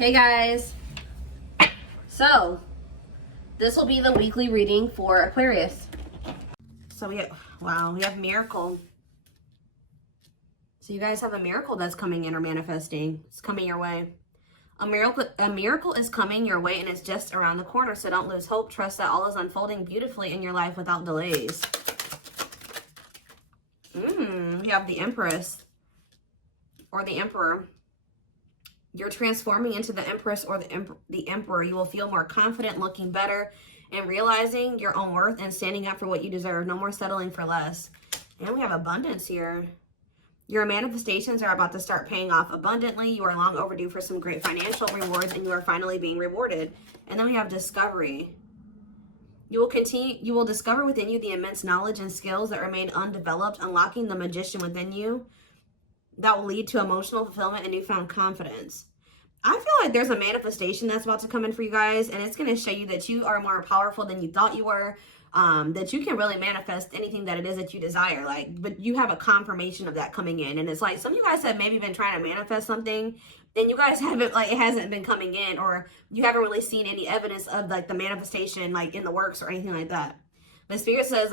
Hey guys, so this will be the weekly reading for Aquarius. So we have miracle. So you guys have a miracle that's coming in or manifesting. It's coming your way. A miracle is coming your way, and it's just around the corner. So don't lose hope. Trust that all is unfolding beautifully in your life without delays. You have the Empress or the Emperor. You're transforming into the Empress or the Emperor. You will feel more confident, looking better, and realizing your own worth and standing up for what you deserve. No more settling for less. And we have abundance here. Your manifestations are about to start paying off abundantly. You are long overdue for some great financial rewards, and you are finally being rewarded. And then we have discovery. You will discover within you the immense knowledge and skills that remain undeveloped, unlocking the magician within you that will lead to emotional fulfillment and newfound confidence. I feel like there's a manifestation that's about to come in for you guys, and it's going to show you that you are more powerful than you thought you were, that you can really manifest anything that it is that you desire. But you have a confirmation of that coming in, and it's like some of you guys have maybe been trying to manifest something, and you guys haven't, it hasn't been coming in, or you haven't really seen any evidence of the manifestation in the works or anything like that. But Spirit says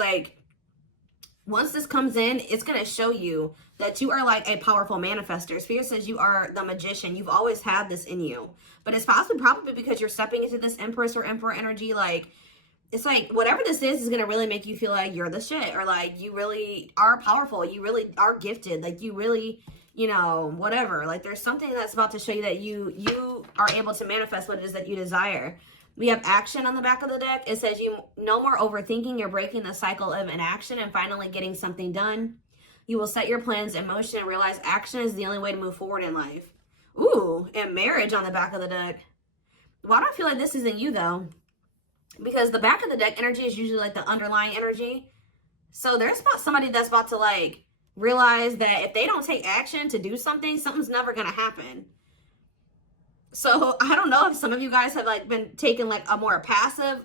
once this comes in, it's going to show you that you are a powerful manifester. Spirit says you are the magician. You've always had this in you. But it's probably because you're stepping into this Empress or Emperor energy. It's whatever this is going to really make you feel like you're the shit. Or you really are powerful. You really are gifted. You really, whatever. There's something that's about to show you that you are able to manifest what it is that you desire. We have action on the back of the deck. It says no more overthinking. You're breaking the cycle of inaction and finally getting something done. You will set your plans in motion and realize action is the only way to move forward in life. Ooh, and marriage on the back of the deck. Why do I feel like this isn't you though? Because the back of the deck energy is usually the underlying energy. So there's somebody that's about to realize that if they don't take action to do something, something's never going to happen. So I don't know if some of you guys have been taking a more passive,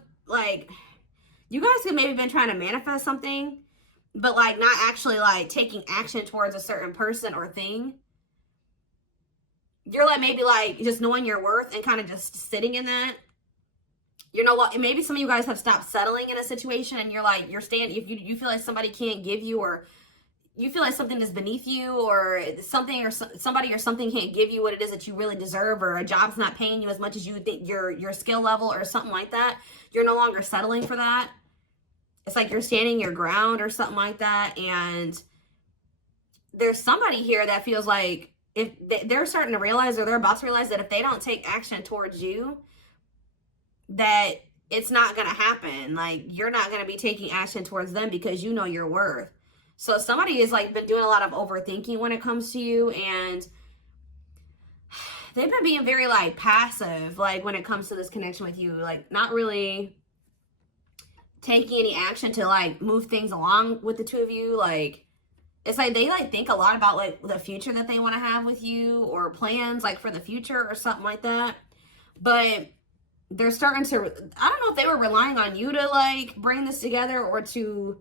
you guys have maybe been trying to manifest something, but not actually taking action towards a certain person or thing. You're maybe just knowing your worth and kind of just sitting in that. Maybe some of you guys have stopped settling in a situation, and you're staying, if you feel like somebody can't give you, or you feel like something is beneath you, or something or somebody or something can't give you what it is that you really deserve, or a job's not paying you as much as you think your skill level or something like that. You're no longer settling for that. It's you're standing your ground or something like that. And there's somebody here that feels like if they're starting to realize, or they're about to realize, that if they don't take action towards you, that it's not going to happen. You're not going to be taking action towards them because you know your worth. So somebody has been doing a lot of overthinking when it comes to you, and they've been being very passive when it comes to this connection with you, not really taking any action to move things along with the two of you. It's they think a lot about the future that they want to have with you, or plans for the future or something like that. But they're starting to, I don't know if they were relying on you to bring this together, or to,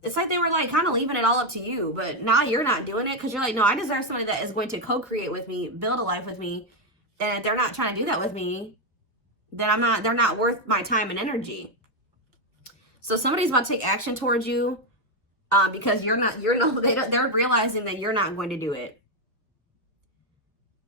it's they were kind of leaving it all up to you. But now you're not doing it because you're no, I deserve somebody that is going to co-create with me, build a life with me. And if they're not trying to do that with me, then they're not worth my time and energy. So somebody's about to take action towards you because they're realizing that you're not going to do it.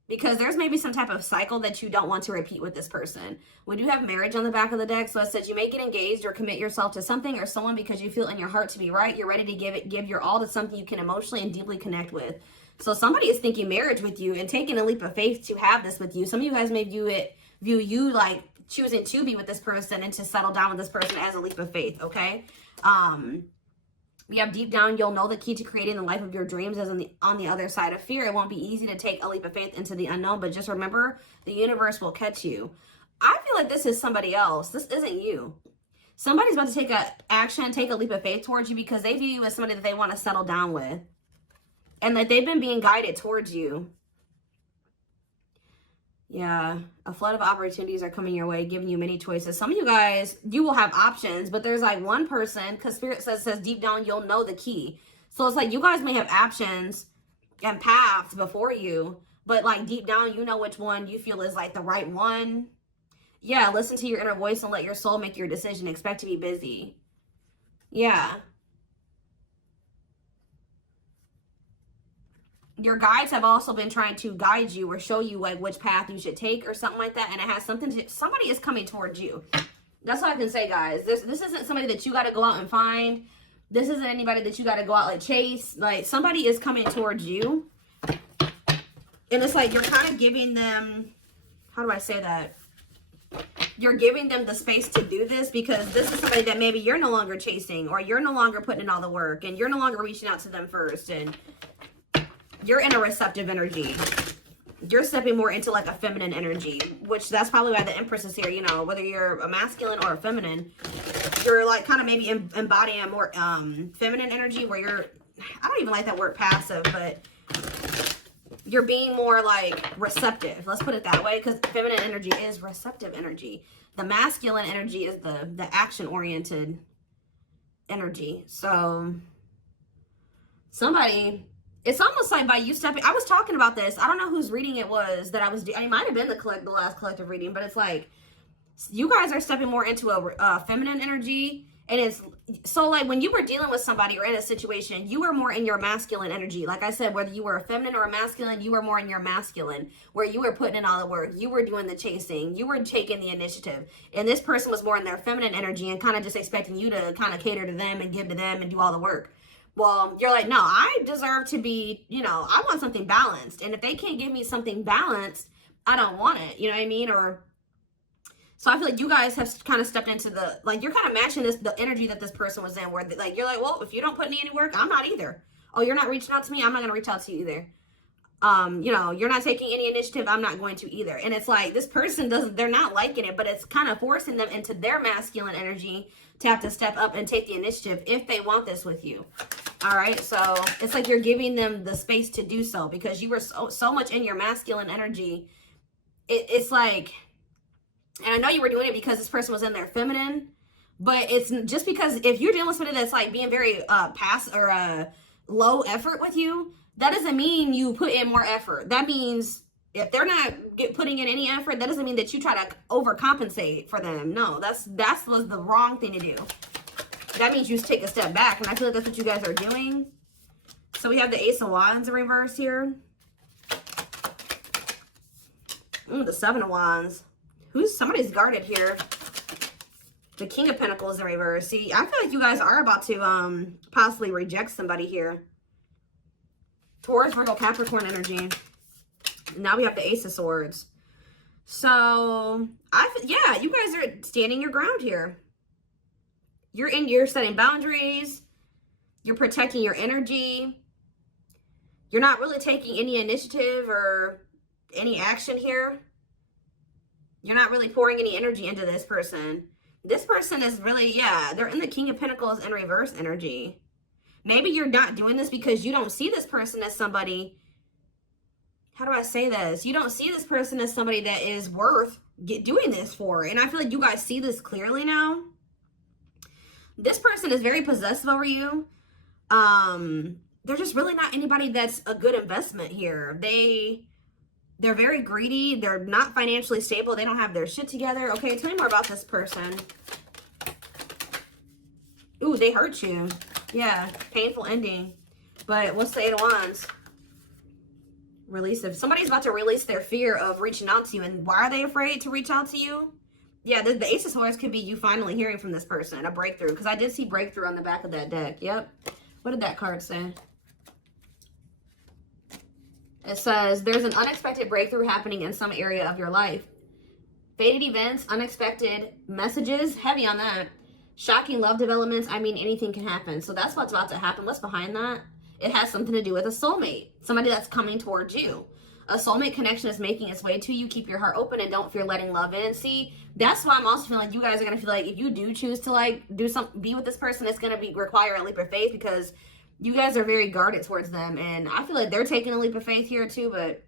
Because there's maybe some type of cycle that you don't want to repeat with this person. We do have marriage on the back of the deck. So it says you may get engaged or commit yourself to something or someone because you feel in your heart to be right. You're ready to give your all to something you can emotionally and deeply connect with. So somebody is thinking marriage with you and taking a leap of faith to have this with you. Some of you guys may view you choosing to be with this person and to settle down with this person as a leap of faith, okay? We have deep down, you'll know the key to creating the life of your dreams is on the other side of fear. It won't be easy to take a leap of faith into the unknown, but just remember, the universe will catch you. I feel like this is somebody else. This isn't you. Somebody's about to take a leap of faith towards you because they view you as somebody that they want to settle down with. And that they've been being guided towards you. Yeah, a flood of opportunities are coming your way, giving you many choices. Some of you guys, you will have options, but there's one person, because Spirit says deep down, you'll know the key. So it's you guys may have options and paths before you, but like deep down, you know which one you feel is like the right one. Yeah, listen to your inner voice and let your soul make your decision. Expect to be busy. Yeah. Your guides have also been trying to guide you or show you like which path you should take or something like that. And it has something to, somebody is coming towards you. That's all I can say, guys. This isn't somebody that you got to go out and find. This isn't anybody that you got to go out like chase. Like, somebody is coming towards you. And it's like you're kind of giving them, how do I say that? You're giving them the space to do this because this is somebody that maybe you're no longer chasing, or you're no longer putting in all the work, and you're no longer reaching out to them first, and you're in a receptive energy. You're stepping more into like a feminine energy, which that's probably why the Empress is here. You know, whether you're a masculine or a feminine, you're like kind of maybe embodying a more feminine energy where you're, I don't even like that word passive, but you're being more like receptive. Let's put it that way, because feminine energy is receptive energy. The masculine energy is the action-oriented energy. So somebody, it's almost like by you stepping, I was talking about this. I don't know whose reading it was that I was doing. It might have been the last collective reading, but it's like you guys are stepping more into a feminine energy. And it's so like when you were dealing with somebody or in a situation, you were more in your masculine energy. Like I said, whether you were a feminine or a masculine, you were more in your masculine, where you were putting in all the work. You were doing the chasing. You were taking the initiative. And this person was more in their feminine energy and kind of just expecting you to kind of cater to them and give to them and do all the work. Well, you're like, no, I deserve to be, you know, I want something balanced. And if they can't give me something balanced, I don't want it. You know what I mean? Or so I feel like you guys have kind of stepped into the, like, you're kind of matching the energy that this person was in, where like, you're like, well, if you don't put in any work, I'm not either. Oh, you're not reaching out to me, I'm not going to reach out to you either. You know, you're not taking any initiative, I'm not going to either. And it's like, this person they're not liking it, but it's kind of forcing them into their masculine energy to have to step up and take the initiative if they want this with you. All right. So it's like you're giving them the space to do so because you were so much in your masculine energy. It's like, and I know you were doing it because this person was in their feminine, but it's just because if you're dealing with somebody that's like being very low effort with you, that doesn't mean you put in more effort. That means if they're not putting in any effort, that doesn't mean that you try to overcompensate for them. No, that was the wrong thing to do. That means you just take a step back, and I feel like that's what you guys are doing. So we have the Ace of Wands in reverse here. The Seven of Wands. Somebody's guarded here. The King of Pentacles in reverse. See, I feel like you guys are about to possibly reject somebody here. Taurus, Virgo, Capricorn energy. Now we have the Ace of Swords. So, yeah, you guys are standing your ground here. You're setting boundaries. You're protecting your energy. You're not really taking any initiative or any action here. You're not really pouring any energy into this person. This person is really, yeah, they're in the King of Pentacles in reverse energy. Maybe you're not doing this because you don't see this person as somebody, how do I say this? You don't see this person as somebody that is worth doing this for. And I feel like you guys see this clearly now. This person is very possessive over you. They're just really not anybody that's a good investment here. They're very greedy. They're not financially stable. They don't have their shit together. Okay, tell me more about this person. Ooh, they hurt you. Yeah, painful ending. But what's the Eight of Wands? Release of, somebody's about to release their fear of reaching out to you. And why are they afraid to reach out to you? Yeah, the Ace of Swords could be you finally hearing from this person, a breakthrough. Because I did see breakthrough on the back of that deck. Yep. What did that card say? It says, there's an unexpected breakthrough happening in some area of your life. Fated events, unexpected messages, heavy on that. Shocking love developments, I mean, anything can happen. So that's what's about to happen. What's behind that? It has something to do with a soulmate. Somebody that's coming towards you. A soulmate connection is making its way to you. Keep your heart open and don't fear letting love in. See, that's why I'm also feeling like you guys are going to feel like if you do choose to like be with this person, it's going to require a leap of faith because you guys are very guarded towards them. And I feel like they're taking a leap of faith here too. But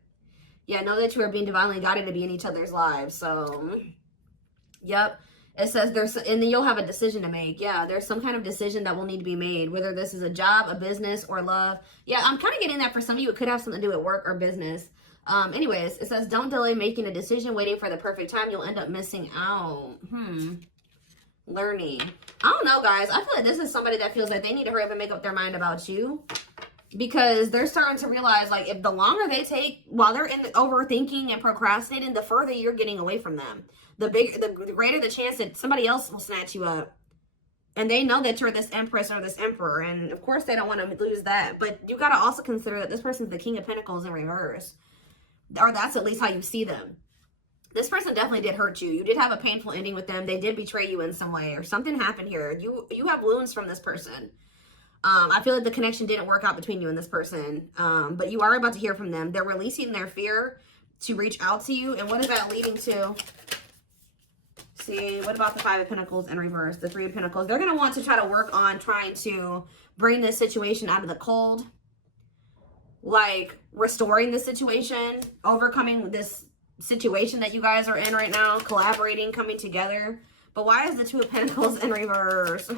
yeah, know that you are being divinely guided to be in each other's lives. So, yep. It says and then you'll have a decision to make. Yeah, there's some kind of decision that will need to be made, whether this is a job, a business, or love. Yeah, I'm kind of getting that for some of you. It could have something to do with work or business. Anyways, it says, don't delay making a decision, waiting for the perfect time. You'll end up missing out. Learning. I don't know, guys. I feel like this is somebody that feels like they need to hurry up and make up their mind about you. Because they're starting to realize, like, if the longer they take while they're in the overthinking and procrastinating, the further you're getting away from them. The greater the chance that somebody else will snatch you up. And they know that you're this empress or this emperor. And, of course, they don't want to lose that. But you got to also consider that this person's the King of Pentacles in reverse. Or that's at least how you see them. This person definitely did hurt you. You did have a painful ending with them. They did betray you in some way. Or something happened here. You have wounds from this person. I feel like the connection didn't work out between you and this person. But you are about to hear from them. They're releasing their fear to reach out to you. And what is that leading to? See, what about the Five of Pentacles in reverse? The Three of Pentacles. They're going to want to try to work on trying to bring this situation out of the cold. Like, restoring the situation. Overcoming this situation that you guys are in right now. Collaborating, coming together. But why is the Two of Pentacles in reverse?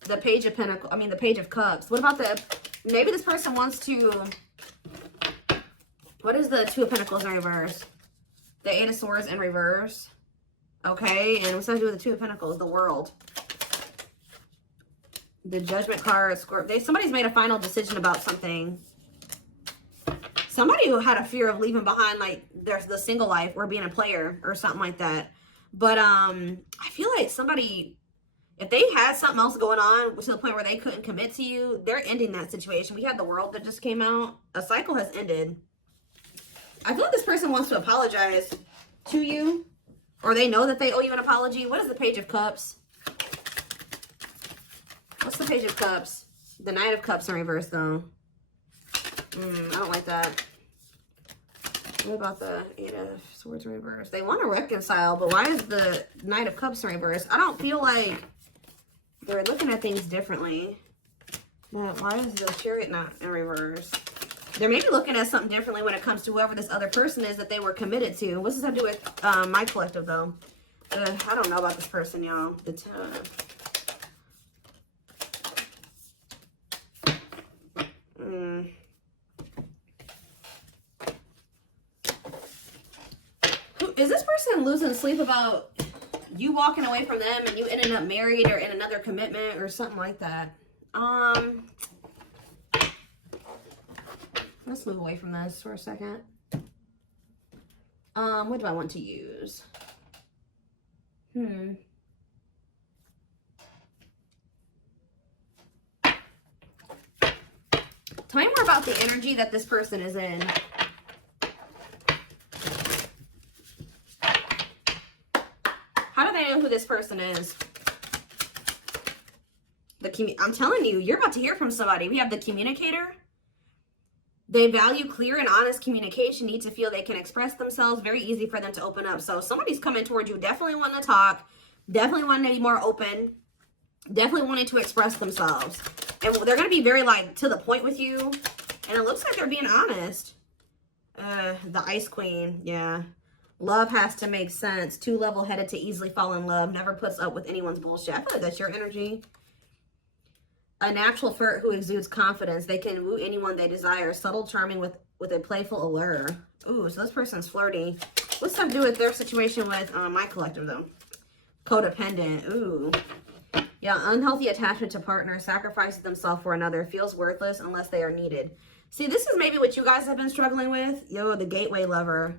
The Page of Pentacles. I mean, the Page of Cups. What about the... Maybe this person wants to... What is the Two of Pentacles in reverse? The Eight of Swords in reverse. Okay, and what's that to do with the Two of Pentacles? The World. The Judgment card. Somebody's made a final decision about something. Somebody who had a fear of leaving behind, like, the single life or being a player or something like that. But I feel like somebody, if they had something else going on to the point where they couldn't commit to you, they're ending that situation. We had the World that just came out. A cycle has ended. I feel like this person wants to apologize to you. Or they know that they owe you an apology. What is the Page of Cups? What's the Page of Cups? The Knight of Cups in reverse, though. I don't like that. What about the Eight of Swords in reverse? They want to reconcile, but why is the Knight of Cups in reverse? I don't feel like they're looking at things differently. But why is the Chariot not in reverse? They're maybe looking at something differently when it comes to whoever this other person is that they were committed to. What's this have to do with my collective, though? I don't know about this person, y'all. Is this person losing sleep about you walking away from them and you ending up married or in another commitment or something like that? Let's move away from this for a second. What do I want to use? Tell me more about the energy that this person is in. How do they know who this person is? I'm telling you, you're about to hear from somebody. We have the Communicator. They value clear and honest communication, need to feel they can express themselves. Very easy for them to open up. So somebody's coming towards you, definitely wanting to talk, definitely wanting to be more open, definitely wanting to express themselves. And they're going to be very, like, to the point with you. And it looks like they're being honest. The Ice Queen, yeah. Love has to make sense. Too level-headed to easily fall in love. Never puts up with anyone's bullshit. I feel like that's your energy. A natural flirt who exudes confidence. They can woo anyone they desire. Subtle, charming with a playful allure. Ooh, so this person's flirty. What's that to do with their situation with my collective, though? Codependent. Ooh. Yeah, unhealthy attachment to partner. Sacrifices themselves for another. Feels worthless unless they are needed. See, this is maybe what you guys have been struggling with. Yo, the Gateway Lover.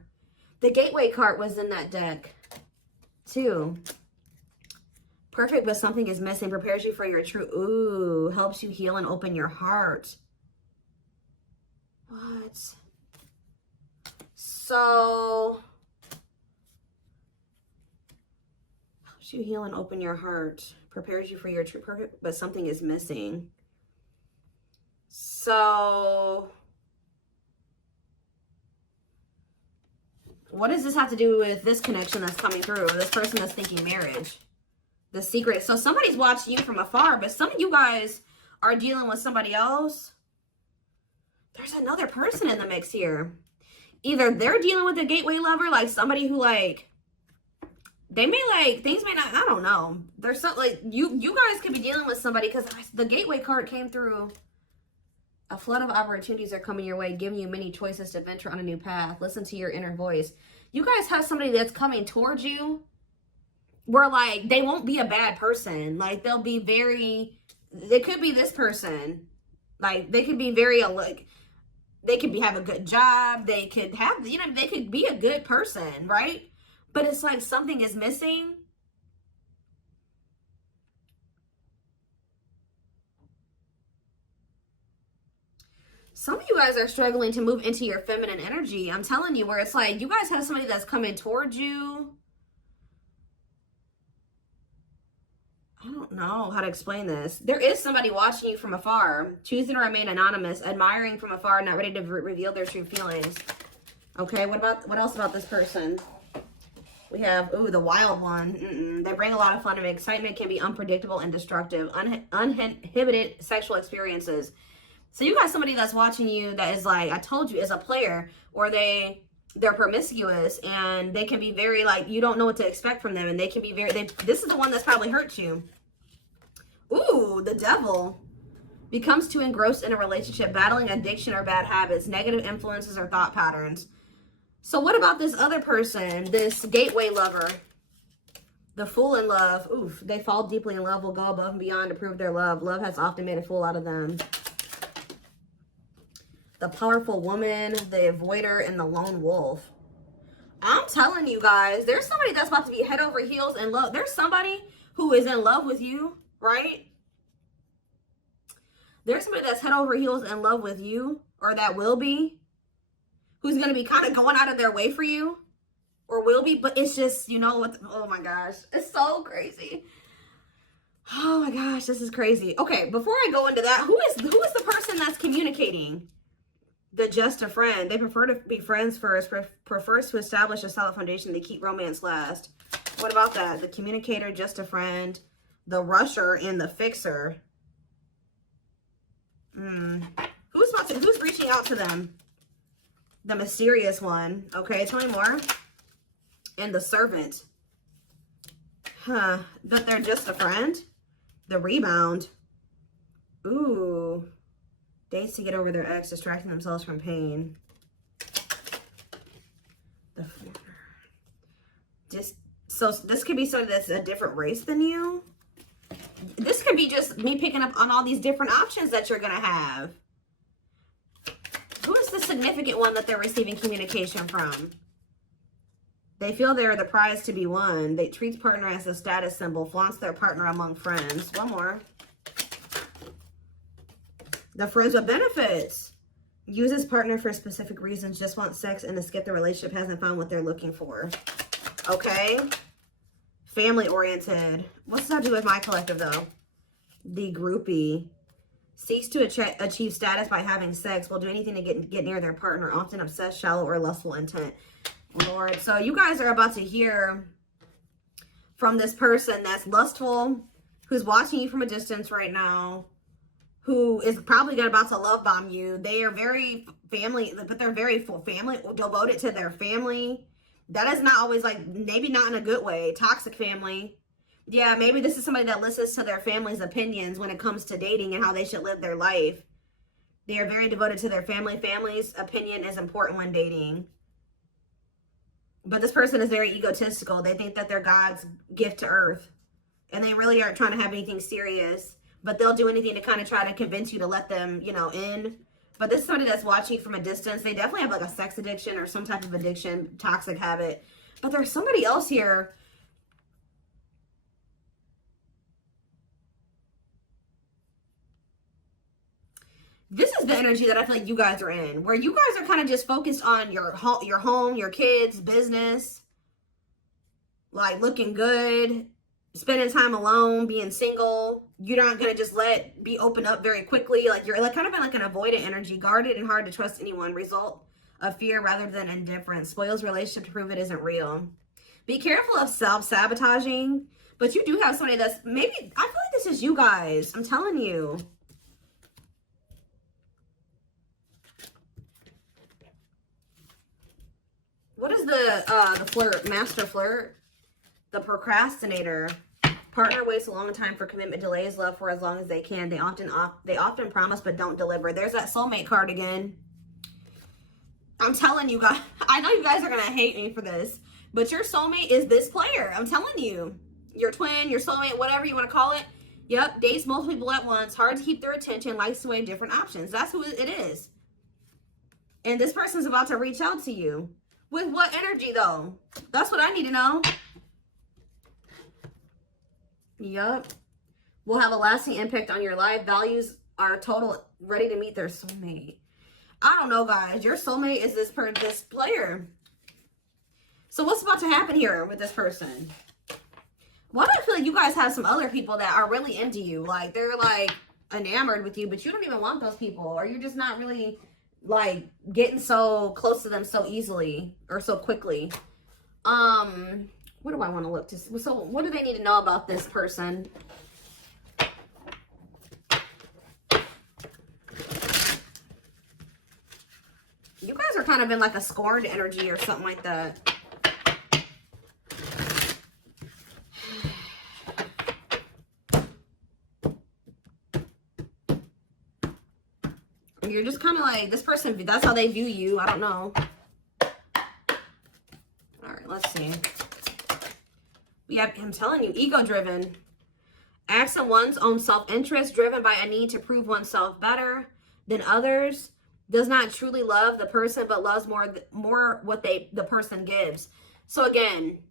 The Gateway card was in that deck, too. Perfect, but something is missing. Prepares you for your true... Ooh, helps you heal and open your heart. What? So... helps you heal and open your heart. Prepares you for your true... Perfect, but something is missing. So... what does this have to do with this connection that's coming through? This person that's thinking marriage? The secret. So somebody's watching you from afar, but some of you guys are dealing with somebody else. There's another person in the mix here. Either they're dealing with a Gateway Lover, like somebody who, like, they may, like, things may not, I don't know. There's something, like, you guys could be dealing with somebody, because the Gateway card came through A flood of opportunities are coming your way, giving you many choices to venture on a new path. Listen to your inner voice. You guys have somebody that's coming towards you where, like, they won't be a bad person. Like, they'll be very, they could be this person. Like, they could be very, like, they could have a good job. They could have, you know, they could be a good person, right? But it's like something is missing. Some of you guys are struggling to move into your feminine energy. I'm telling you, where it's like you guys have somebody that's coming towards you. I don't know how to explain this. There is somebody watching you from afar, choosing to remain anonymous, admiring from afar, not ready to reveal their true feelings. Okay, what else about this person? We have, ooh, the wild one. They bring a lot of fun and excitement, can be unpredictable and destructive. Uninhibited sexual experiences. So you got somebody that's watching you that is like, I told you, is a player, or they're promiscuous, and they can be very, like, you don't know what to expect from them, and they can be very, this is the one that's probably hurt you. Ooh, the devil. Becomes too engrossed in a relationship, battling addiction or bad habits, negative influences or thought patterns. So what about this other person, this gateway lover? The fool in love. Oof, they fall deeply in love, will go above and beyond to prove their love. Love has often made a fool out of them. The powerful woman, the avoider, and the lone wolf. I'm telling you guys, there's somebody that's about to be head over heels in love. There's somebody who is in love with you, right? There's somebody that's head over heels in love with you, or that will be, who's going to be kind of going out of their way for you, or will be, but it's just, you know what, oh my gosh, it's so crazy. Oh my gosh, this is crazy. Okay, before I go into that, who is the person that's communicating? The just a friend. They prefer to be friends first, prefers to establish a solid foundation. They keep romance last. What about that? The communicator, just a friend, the rusher, and the fixer. Who's reaching out to them? The mysterious one. Okay, tell me more. And the servant. Huh. But they're just a friend? The rebound. Ooh. Dates to get over their ex, distracting themselves from pain. So this could be somebody that's a different race than you. This could be just me picking up on all these different options that you're going to have. Who is the significant one that they're receiving communication from? They feel they're the prize to be won. They treat partner as a status symbol, flaunts their partner among friends. One more. The friends with benefits. Uses partner for specific reasons, just wants sex and to skip the relationship, hasn't found what they're looking for. Okay. Family oriented. What's that do with my collective though? The groupie. Seeks to achieve status by having sex. Will do anything to get near their partner. Often obsessed, shallow, or lustful intent. Lord. So you guys are about to hear from this person that's lustful, who's watching you from a distance right now, who is probably about to love bomb you. They are very family, but they're very family, devoted to their family. That is not always, like, maybe not in a good way. Toxic family. Yeah, maybe this is somebody that listens to their family's opinions when it comes to dating and how they should live their life. They are very devoted to their family. Family's opinion is important when dating. But this person is very egotistical. They think that they're God's gift to earth. And they really aren't trying to have anything serious. But they'll do anything to kind of try to convince you to let them, you know, in. But this is somebody that's watching you from a distance. They definitely have like a sex addiction or some type of addiction, toxic habit. But there's somebody else here. This is the energy that I feel like you guys are in, where you guys are kind of just focused on your home, your kids, business, like looking good, spending time alone, being single. You're not going to just be open up very quickly. Like you're like kind of in like an avoidant energy, guarded and hard to trust anyone. Result of fear rather than indifference. Spoils relationship to prove it isn't real. Be careful of self-sabotaging, but you do have somebody that's maybe, I feel like this is you guys. I'm telling you. What is the flirt, master flirt? The procrastinator. Partner waits a long time for commitment, delays love for as long as they can. They often promise but don't deliver. There's that soulmate card again. I'm telling you guys, I know you guys are going to hate me for this, but your soulmate is this player. I'm telling you. Your twin, your soulmate, whatever you want to call it. Yep, dates multiple people at once, hard to keep their attention, likes to weigh different options. That's who it is. And this person's about to reach out to you. With what energy, though? That's what I need to know. Yep. Will have a lasting impact on your life. Values are total, ready to meet their soulmate. I don't know, guys. Your soulmate is this player. So what's about to happen here with this person? Why do I feel like you guys have some other people that are really into you? Like, they're, like, enamored with you, but you don't even want those people. Or you're just not really, like, getting so close to them so easily or so quickly. What do I want to look to? So, what do they need to know about this person? You guys are kind of in, like, a scorned energy or something like that. You're just kind of like, this person, that's how they view you. I don't know. All right, let's see. We have, I'm telling you, ego-driven. Acts on one's own self-interest, driven by a need to prove oneself better than others. Does not truly love the person, but loves more what the person gives. So again,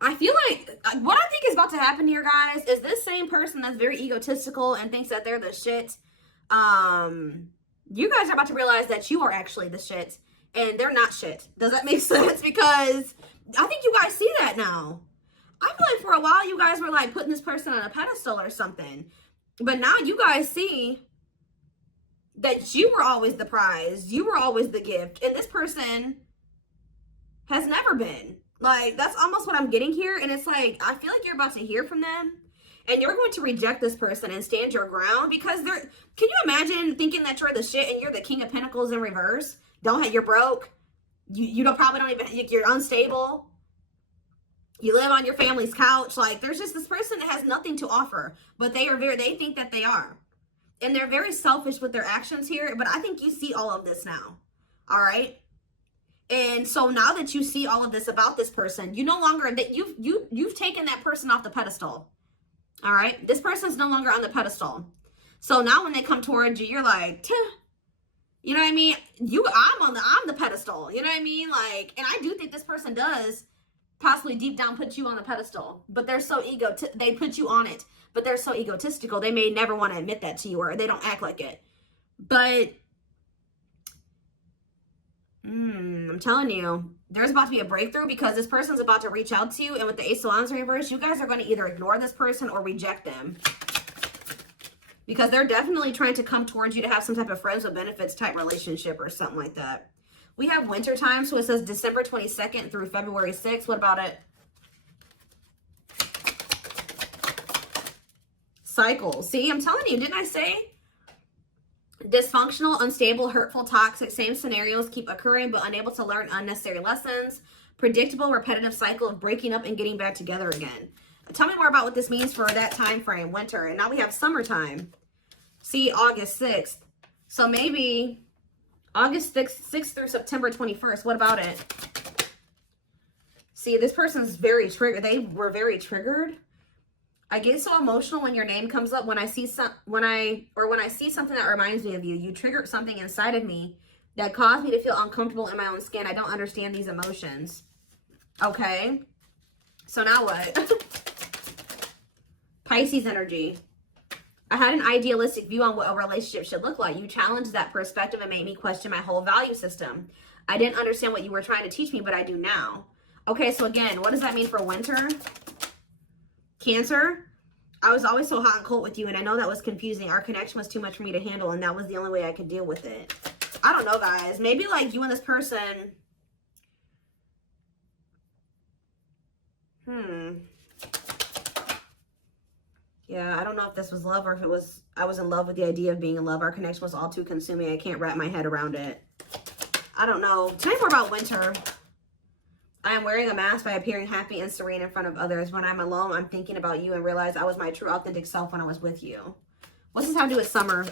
I feel like what I think is about to happen here, guys, is this same person that's very egotistical and thinks that they're the shit. You guys are about to realize that you are actually the shit and they're not shit. Does that make sense? Because I think you guys see that now. I feel like for a while you guys were like putting this person on a pedestal or something, but now you guys see that you were always the prize. You were always the gift, and this person has never been. Like, that's almost what I'm getting here. And it's like, I feel like you're about to hear from them. And you're going to reject this person and stand your ground because they're, can you imagine thinking that you're the shit and you're the King of Pentacles in reverse? You're broke. You probably don't even, you're unstable. You live on your family's couch. Like, there's just this person that has nothing to offer, but they think that they are. And they're very selfish with their actions here, but I think you see all of this now. All right. And so now that you see all of this about this person, you no longer, that you've taken that person off the pedestal. All right, this person's no longer on the pedestal. So now when they come towards you, you're like, you know what I mean? I'm the pedestal. You know what I mean? Like, and I do think this person does possibly deep down put you on the pedestal, but they're so they put you on it, but they're so egotistical. They may never want to admit that to you, or they don't act like it. But I'm telling you, there's about to be a breakthrough because this person's about to reach out to you. And with the Ace of Wands in reverse, you guys are going to either ignore this person or reject them. Because they're definitely trying to come towards you to have some type of friends with benefits type relationship or something like that. We have winter time, so it says December 22nd through February 6th. What about it? Cycle. See, I'm telling you, didn't I say? Dysfunctional, unstable, hurtful, toxic, same scenarios keep occurring but unable to learn unnecessary lessons. Predictable, repetitive cycle of breaking up and getting back together again. Tell me more about what this means for that time frame, winter. And now we have summertime. See, August 6th. So maybe August 6th through September 21st. What about it? See, this person's very triggered. They were very triggered. I get so emotional when your name comes up. When I see something that reminds me of you. You triggered something inside of me that caused me to feel uncomfortable in my own skin. I don't understand these emotions. Okay. So now what? Pisces energy. I had an idealistic view on what a relationship should look like. You challenged that perspective and made me question my whole value system. I didn't understand what you were trying to teach me, but I do now. Okay, so again, what does that mean for winter? Cancer, I was always so hot and cold with you, and I know that was confusing. Our connection was too much for me to handle, and that was the only way I could deal with it. I don't know, guys. Maybe, like, you and this person... Yeah, I don't know if this was love or if it was... I was in love with the idea of being in love. Our connection was all too consuming. I can't wrap my head around it. I don't know. Tell me more about winter. I am wearing a mask by appearing happy and serene in front of others. When I'm alone, I'm thinking about you and realize I was my true authentic self when I was with you. What's this have to do with summer?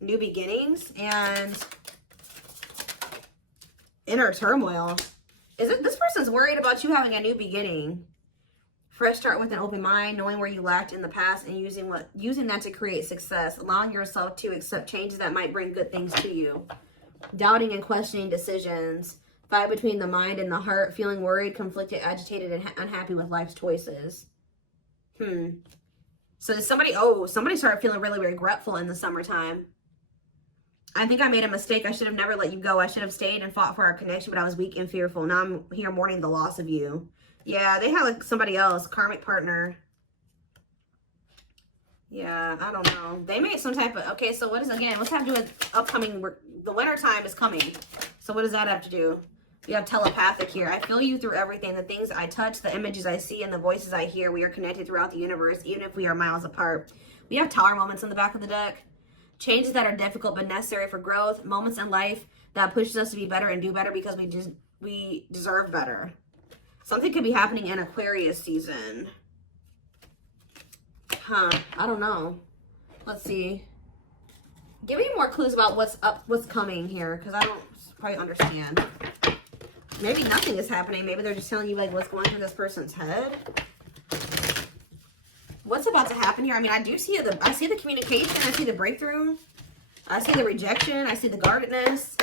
New beginnings and inner turmoil. Is it this person's worried about you having a new beginning? Fresh start with an open mind, knowing where you lacked in the past and using that to create success. Allowing yourself to accept changes that might bring good things to you. Doubting and questioning decisions. Fight between the mind and the heart, feeling worried, conflicted, agitated, and unhappy with life's choices. So somebody started feeling really regretful in the summertime. I think I made a mistake. I should have never let you go. I should have stayed and fought for our connection, but I was weak and fearful. Now I'm here mourning the loss of you. Yeah, they had like somebody else, karmic partner. Yeah, I don't know. They made some type of, okay, so what is, again, what's have to do with upcoming, the winter time is coming. So what does that have to do? You have telepathic here. I feel you through everything. The things I touch, the images I see, and the voices I hear. We are connected throughout the universe, even if we are miles apart. We have tower moments in the back of the deck. Changes that are difficult but necessary for growth. Moments in life that pushes us to be better and do better because we deserve better. Something could be happening in Aquarius season. I don't know. Let's see. Give me more clues about what's coming here, because I don't quite understand. Maybe nothing is happening. Maybe they're just telling you like what's going through this person's head. What's about to happen here? I mean, I see the communication. I see the breakthrough. I see the rejection. I see the guardedness.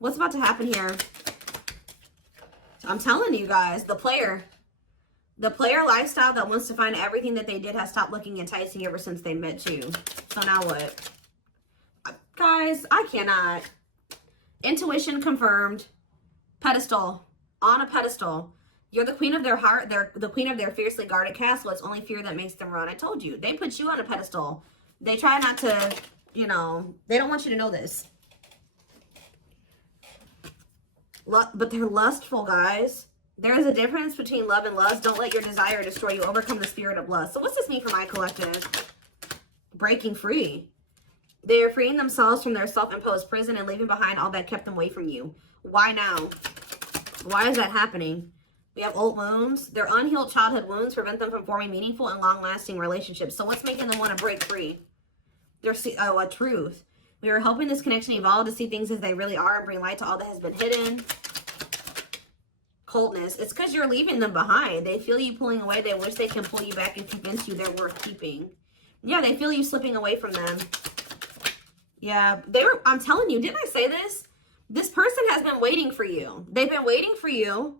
What's about to happen here? I'm telling you guys, the player lifestyle that wants to find everything that they did has stopped looking enticing ever since they met you. So now what? Guys, I cannot. Intuition confirmed. Pedestal. On a pedestal. You're the queen of their heart. They're the queen of their fiercely guarded castle. It's only fear that makes them run. I told you. They put you on a pedestal. They try not to, you know, they don't want you to know this. But they're lustful, guys. There is a difference between love and lust. Don't let your desire destroy you. Overcome the spirit of lust. So what's this mean for my collective? Breaking free. They are freeing themselves from their self-imposed prison and leaving behind all that kept them away from you. Why now? Why is that happening? We have old wounds. Their unhealed childhood wounds prevent them from forming meaningful and long-lasting relationships. So what's making them want to break free? A truth. We are helping this connection evolve to see things as they really are and bring light to all that has been hidden. Coldness. It's because you're leaving them behind. They feel you pulling away. They wish they can pull you back and convince you they're worth keeping. Yeah, they feel you slipping away from them. Yeah, I'm telling you, didn't I say this? This person has been waiting for you. They've been waiting for you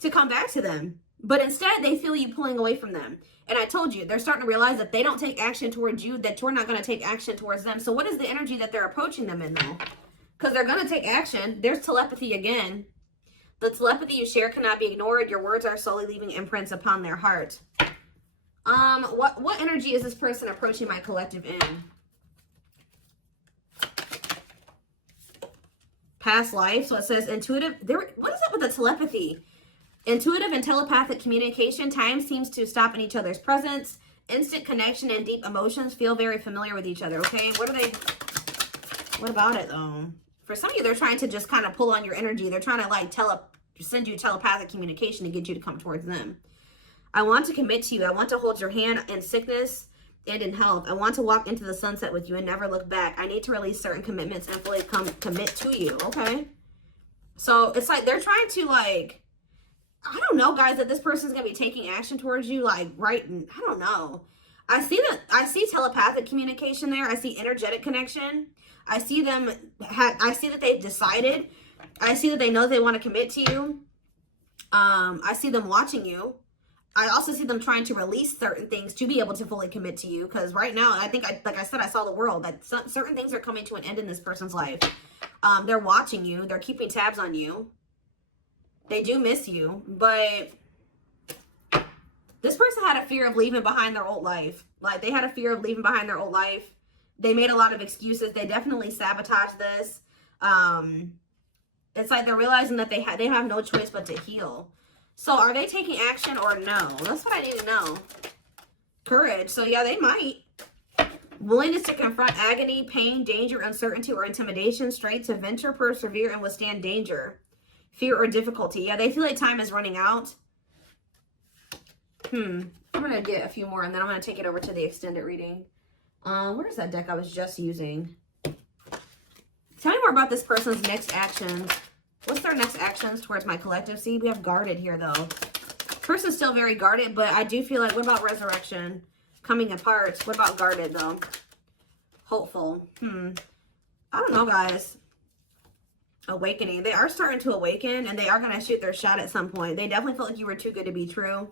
to come back to them. But instead, they feel you pulling away from them. And I told you, they're starting to realize that they don't take action towards you, that you're not going to take action towards them. So what is the energy that they're approaching them in, though? Because they're going to take action. There's telepathy again. The telepathy you share cannot be ignored. Your words are slowly leaving imprints upon their heart. What energy is this person approaching my collective in? Past life. So it says intuitive. What is up with the telepathy? Intuitive and telepathic communication. Time seems to stop in each other's presence. Instant connection and deep emotions. Feel very familiar with each other. Okay. What about it though? For some of you, they're trying to just kind of pull on your energy. They're trying to like send you telepathic communication to get you to come towards them. I want to commit to you. I want to hold your hand in sickness and in health. I want to walk into the sunset with you and never look back. I need to release certain commitments and fully commit to you. Okay. So it's like they're trying to like, I don't know, guys, that this person's going to be taking action towards you. Like, right. I don't know. I see telepathic communication there. I see energetic connection. I see them. I see that they've decided. I see that they know they want to commit to you. I see them watching you. I also see them trying to release certain things to be able to fully commit to you. Because right now, I think, like I said, I saw the world. That certain things are coming to an end in this person's life. They're watching you. They're keeping tabs on you. They do miss you. But this person had a fear of leaving behind their old life. Like, they had a fear of leaving behind their old life. They made a lot of excuses. They definitely sabotaged this. It's like they're realizing that they have no choice but to heal. So are they taking action or no? That's what I need to know. Courage. So yeah, they might. Willingness to confront agony, pain, danger, uncertainty, or intimidation. Strength to venture, persevere, and withstand danger. fear or difficulty. Yeah, they feel like time is running out. I'm going to get a few more, and then I'm going to take it over to the extended reading. Where's that deck I was just using? Tell me more about this person's next actions. What's their next actions towards my collective? See, we have guarded here, though. Person's still very guarded, but I do feel like, what about resurrection? Coming apart. What about guarded, though? Hopeful. I don't know, guys. Awakening. They are starting to awaken, and they are going to shoot their shot at some point. They definitely felt like you were too good to be true.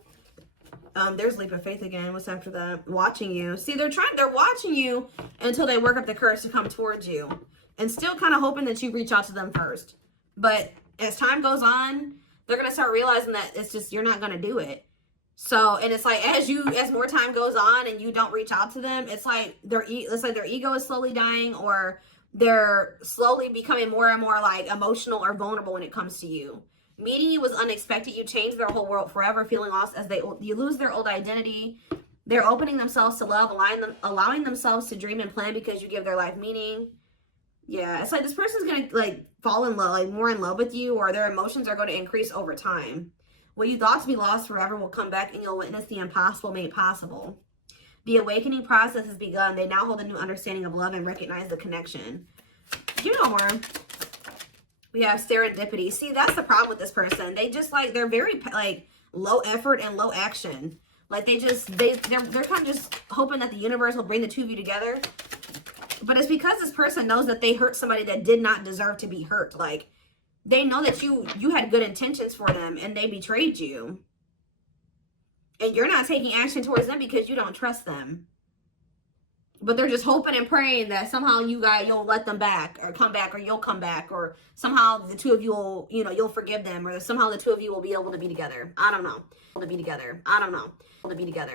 There's leap of faith again. What's after that? Watching you. See, they're watching you until they work up the courage to come towards you. And still kind of hoping that you reach out to them first. But as time goes on, they're going to start realizing that it's just, you're not going to do it. So, and it's like, as more time goes on and you don't reach out to them, it's like their ego is slowly dying, or they're slowly becoming more and more like emotional or vulnerable when it comes to you. Meeting you was unexpected. You changed their whole world forever, feeling lost as you lose their old identity. They're opening themselves to love, allowing themselves to dream and plan because you give their life meaning. Yeah, it's like this person's going to like fall in love, like more in love with you, or their emotions are going to increase over time. What you thought to be lost forever will come back, and you'll witness the impossible made possible. The awakening process has begun. They now hold a new understanding of love and recognize the connection. You know more. We have serendipity. See, that's the problem with this person. They just like, they're very like low effort and low action. Like they're kind of just hoping that the universe will bring the two of you together. But it's because this person knows that they hurt somebody that did not deserve to be hurt. Like, they know that you had good intentions for them, and they betrayed you. And you're not taking action towards them because you don't trust them. But they're just hoping and praying that somehow you'll let them back, or come back, or you'll come back, or somehow the two of you will, you'll forgive them, or somehow the two of you will be able to be together. I don't know. To be together. I don't know. To be together.